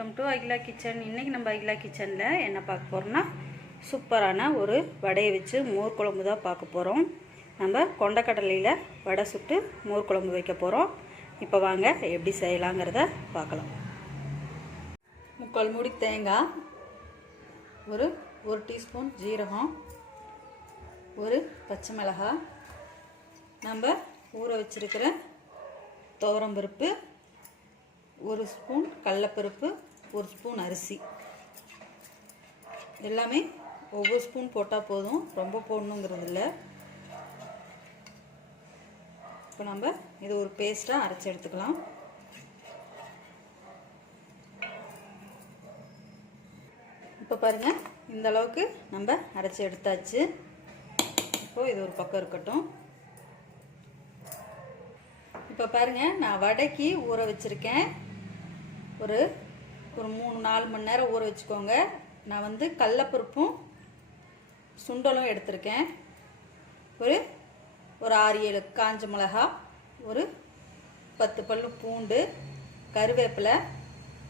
Welcome to Akila kitchen. இன்றைக்கி நம்ம அகிலா கிச்சனில் என்ன பார்க்க போகிறோம்னா சூப்பரான ஒரு வடையை வச்சு மோர் குழம்பு தான் பார்க்க போகிறோம். நம்ம கொண்டக்கடலையில் வடை சுட்டு மோர் குழம்பு வைக்க போகிறோம். இப்போ வாங்க எப்படி செய்யலாங்கிறத பார்க்கலாம். 3/4 மூடி தேங்காய், ஒரு டீஸ்பூன் ஜீரகம், ஒரு பச்சை மிளகாய், நம்ம ஊற வச்சுருக்கிற துவரம்பருப்பு, ஒரு ஸ்பூன் கடலைப்பருப்பு, ஒரு ஸ்பூன் அரிசி, எல்லாமே ஒவ்வொரு ஸ்பூன் போட்டால் போதும், ரொம்ப போடணுங்கிறது இல்லை. இப்போ நம்ம இது ஒரு பேஸ்ட்டாக அரைச்சி எடுத்துக்கலாம். இப்போ பாருங்கள், இந்த அளவுக்கு நம்ம அரைச்சி எடுத்தாச்சு. இப்போது இது ஒரு பக்கம் இருக்கட்டும். இப்போ பாருங்கள், நான் வடைக்கு ஊற வச்சுருக்கேன். ஒரு 3-4 மணி நேரம் ஊற வச்சுக்கோங்க. நான் கடலைப்பருப்பும் சுண்டலும் எடுத்திருக்கேன். ஒரு 6-7 காஞ்ச மிளகா, ஒரு 10 பல் பூண்டு, கருவேப்பிலை,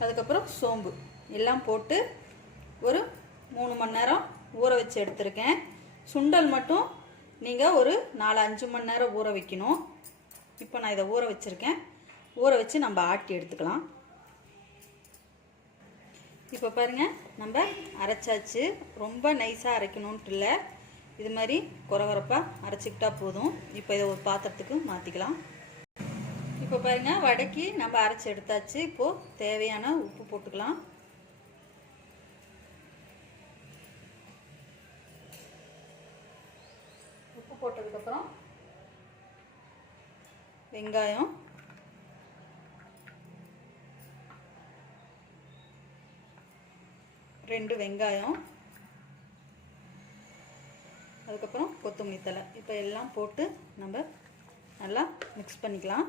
அதுக்கப்புறம் சோம்பு எல்லாம் போட்டு ஒரு 3 மணி நேரம் ஊற வச்சு எடுத்திருக்கேன். சுண்டல் மட்டும் நீங்கள் ஒரு 4-5 மணி நேரம் ஊற வைக்கணும். இப்போ நான் இதை ஊற வச்சுருக்கேன். ஊற வச்சு நம்ம ஆட்டி எடுத்துக்கலாம். இப்போ பாருங்கள், நம்ம அரைச்சாச்சு. ரொம்ப நைஸாக அரைக்கணுன்ட்டு இல்லை, இது மாதிரி குறகுறப்பாக அரைச்சிக்கிட்டா போதும். இப்போ இதை ஒரு பாத்திரத்துக்கு மாற்றிக்கலாம். இப்போ பாருங்கள், வடைக்கு நம்ம அரைச்சி எடுத்தாச்சு. இப்போது தேவையான உப்பு போட்டுக்கலாம். உப்பு போட்டதுக்கப்புறம் வெங்காயம், ரெண்டு வெங்காயம், அதுக்கப்புறம் கொத்தமல்லி தழை, இப்போ எல்லாம் போட்டு நம்ம நல்லா மிக்ஸ் பண்ணிக்கலாம்.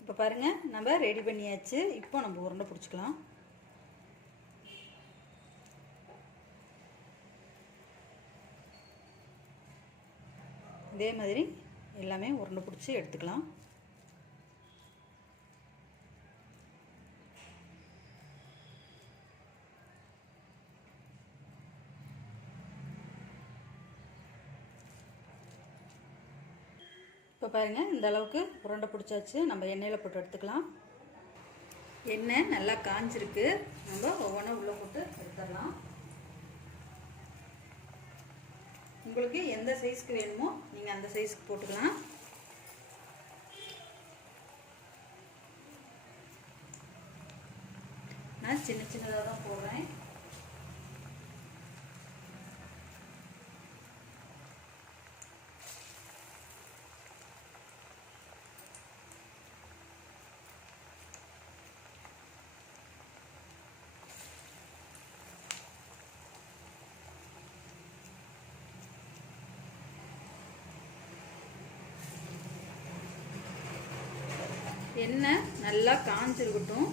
இப்போ பாருங்கள், நம்ம ரெடி பண்ணியாச்சு. இப்போ நம்ம உருண்டை பிடிச்சிக்கலாம். இதே மாதிரி எல்லாமே உருண்டை பிடிச்சி எடுத்துக்கலாம். இப்போ பாருங்கள், இந்த அளவுக்கு உருண்டை பிடிச்சாச்சு. நம்ம எண்ணெயில் போட்டு எடுத்துக்கலாம். எண்ணெய் நல்லா காஞ்சிருக்கு. நம்ம ஒவ்வொன்றா உள்ளே போட்டு எடுத்துடலாம். உங்களுக்கு எந்த சைஸ்க்கு வேணுமோ நீங்கள் அந்த சைஸ்க்கு போட்டுக்கலாம். நான் சின்ன சின்னதாக தான் போடுறேன். எண்ணெய் நல்லா காஞ்சிருக்கட்டும்.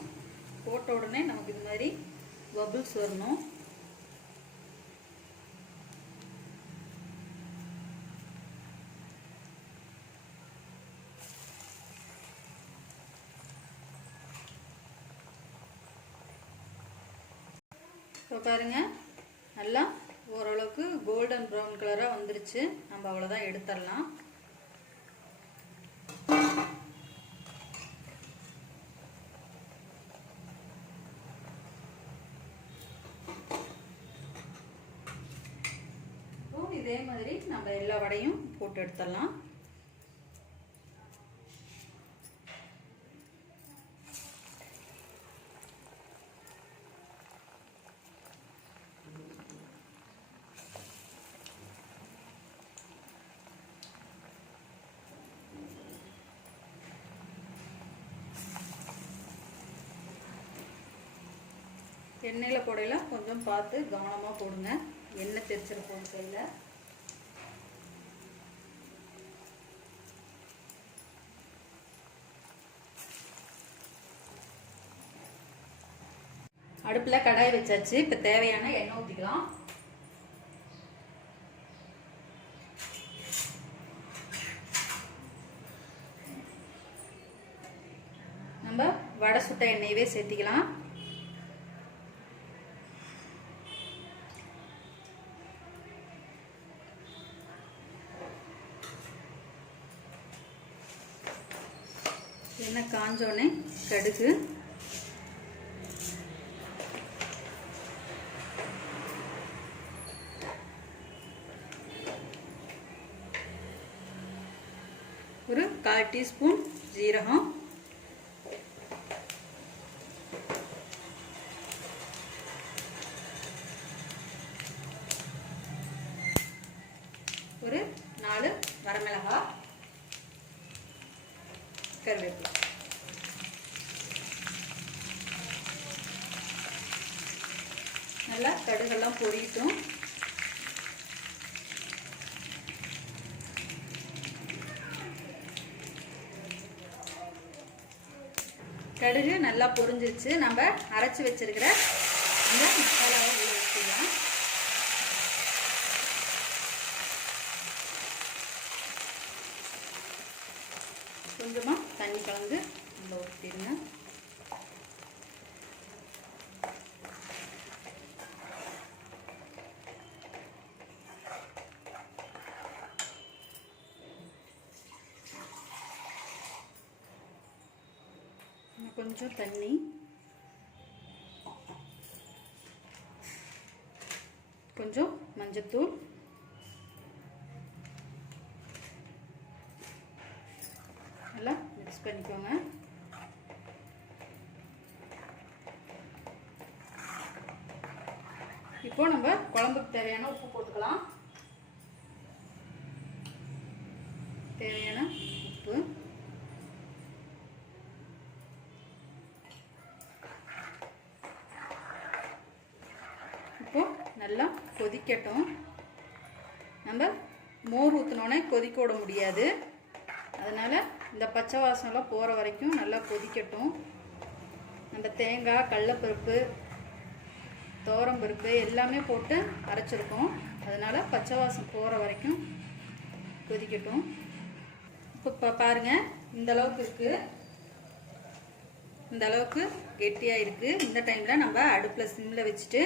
போட்ட உடனே நமக்கு இது மாதிரி பபிள்ஸ் வரணும். இப்போ பாருங்கள், நல்லா ஓரளவுக்கு கோல்டன் ப்ரௌன் கலராக வந்துருச்சு. நம்ம அவ்வளோதான், எடுத்துடலாம். இதே மாதிரி நம்ம எல்லா வடையும் போட்டு எடுத்துடலாம். எண்ணெயில் போடையில கொஞ்சம் பார்த்து கவனமாக போடுங்க, எண்ணெய் தெரிச்சிருப்போம் கையில். அடுப்பில் கடாய் வச்சாச்சு. இப்போ தேவையான எண்ணெய் ஊற்றிக்கலாம். நம்ம வடை சுட்ட எண்ணெயவே சேர்த்திக்கலாம். எண்ணெய் காஞ்சோடனே கடுகு, ஒரு 1/4 டீஸ்பூன் ஜீரகம், ஒரு 4 வரமிளகாய், கருவேப்பிலை. நல்லா கடுகெல்லாம் பொரியட்டும். கடுகு நல்லா பொரிஞ்சிருச்சு. நம்ம அரைச்சி வச்சிருக்கிற இந்த மசாலாவை உள்ள வச்சுக்கலாம். கொஞ்சமாக தண்ணி கலந்து உள்ள ஊற்றிடுங்க. கொஞ்சம் தண்ணி, கொஞ்சம் மஞ்சத்தூள், நல்லா மிக்ஸ் பண்ணிக்கோங்க. இப்போ நம்ம குழம்புக்கு தேவையான உப்பு போட்டுக்கலாம். தேவையான உப்பு, இப்போ நல்லா கொதிக்கட்டும். நம்ம மோர் ஊற்றினோன்னே கொதிக்க விட முடியாது, அதனால் இந்த பச்சை வாசனைலாம் போகிற வரைக்கும் நல்லா கொதிக்கட்டும். நம்ம தேங்காய், கடலைப்பருப்பு, துவரம்பருப்பு எல்லாமே போட்டு அரைச்சிருக்கோம், அதனால் பச்சை வாசம் போகிற வரைக்கும் கொதிக்கட்டும். இப்போ பாருங்கள், இந்த அளவுக்கு இருக்குது, இந்த அளவுக்கு கெட்டியாக இருக்குது. இந்த டைமில் நம்ம அடுப்பில் சிம்மில் வச்சுட்டு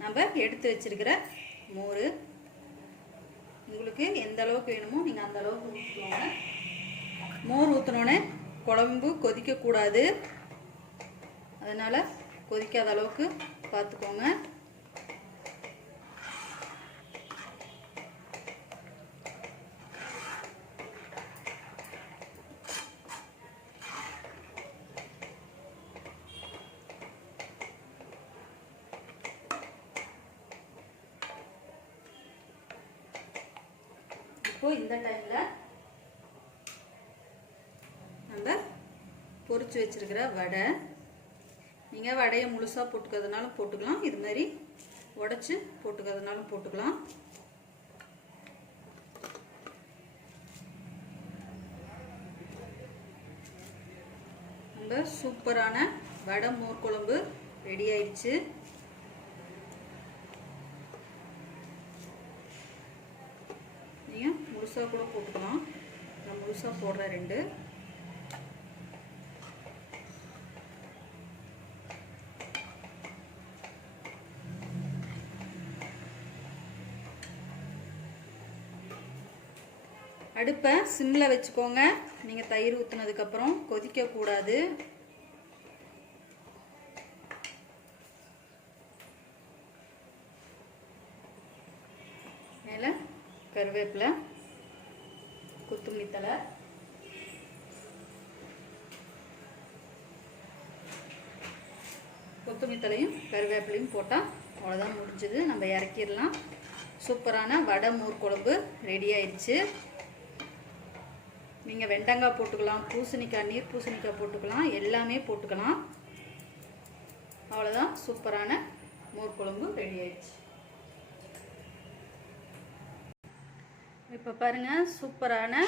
நம்ம எடுத்து வச்சிருக்கிற மோர், உங்களுக்கு எந்த அளவுக்கு வேணுமோ நீங்கள் அந்த அளவுக்கு ஊற்றிக்கோங்க. மோர் ஊற்றினோன்னே குழம்பு கொதிக்கக்கூடாது, அதனால் கொதிக்காத அளவுக்கு பார்த்துக்கோங்க. இப்போ இந்த டைமில் நம்ம பொரிச்சு வச்சிருக்கிற வடை, நீங்கள் வடையை முழுசாக போட்டுக்கிறதுனாலும் போட்டுக்கலாம், இது மாதிரி உடச்சி போட்டுக்கிறதுனாலும் போட்டுக்கலாம். நம்ம சூப்பரான வடை மோர் குழம்பு ரெடி ஆயிடுச்சு. நீங்கள் முழுசாக கூட போட்டுக்கலாம், நான் முழுசாக போடுறேன் 2. அடுப்பை சிம்மில் வச்சுக்கோங்க. நீங்கள் தயிர் ஊற்றினதுக்கப்புறம் கொதிக்கக்கூடாது. மேலே கருவேப்பிலை, கொத்தமல்லி தழை, கொத்தமல்லி தழையும் கருவேப்பிலையும் போட்டால் அவ்வளோதான், முடிஞ்சது. நம்ம இறக்கிடலாம். சூப்பரான வடை மோர் குழம்பு ரெடி ஆயிடுச்சு. நீங்கள் வெண்டங்காய் போட்டுக்கலாம், பூசணிக்காய், நீர் பூசணிக்காய் போட்டுக்கலாம், எல்லாமே போட்டுக்கலாம். அவ்வளோதான், சூப்பரான மோர் குழம்பு ரெடி ஆயிடுச்சு. இப்போ பாருங்கள், சூப்பரான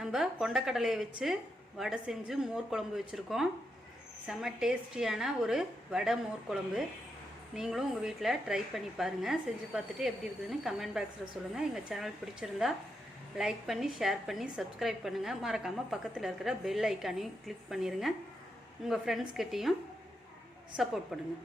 நம்ம கொண்டக்கடலையை வச்சு வடை செஞ்சு மோர் குழம்பு வச்சுருக்கோம். செம்ம டேஸ்டியான ஒரு வடை மோர் குழம்பு. நீங்களும் உங்கள் வீட்டில் ட்ரை பண்ணி பாருங்கள். செஞ்சு பார்த்துட்டு எப்படி இருக்குதுன்னு கமெண்ட் பாக்ஸில் சொல்லுங்கள். எங்கள் சேனல் பிடிச்சிருந்தா லைக் பண்ணி, ஷேர் பண்ணி, சப்ஸ்கிரைப் பண்ணுங்கள். மறக்காமல் பக்கத்தில் இருக்கிற பெல் ஐக்கானையும் கிளிக் பண்ணிடுங்க. உங்கள் ஃப்ரெண்ட்ஸ்கிட்டையும் சப்போர்ட் பண்ணுங்கள்.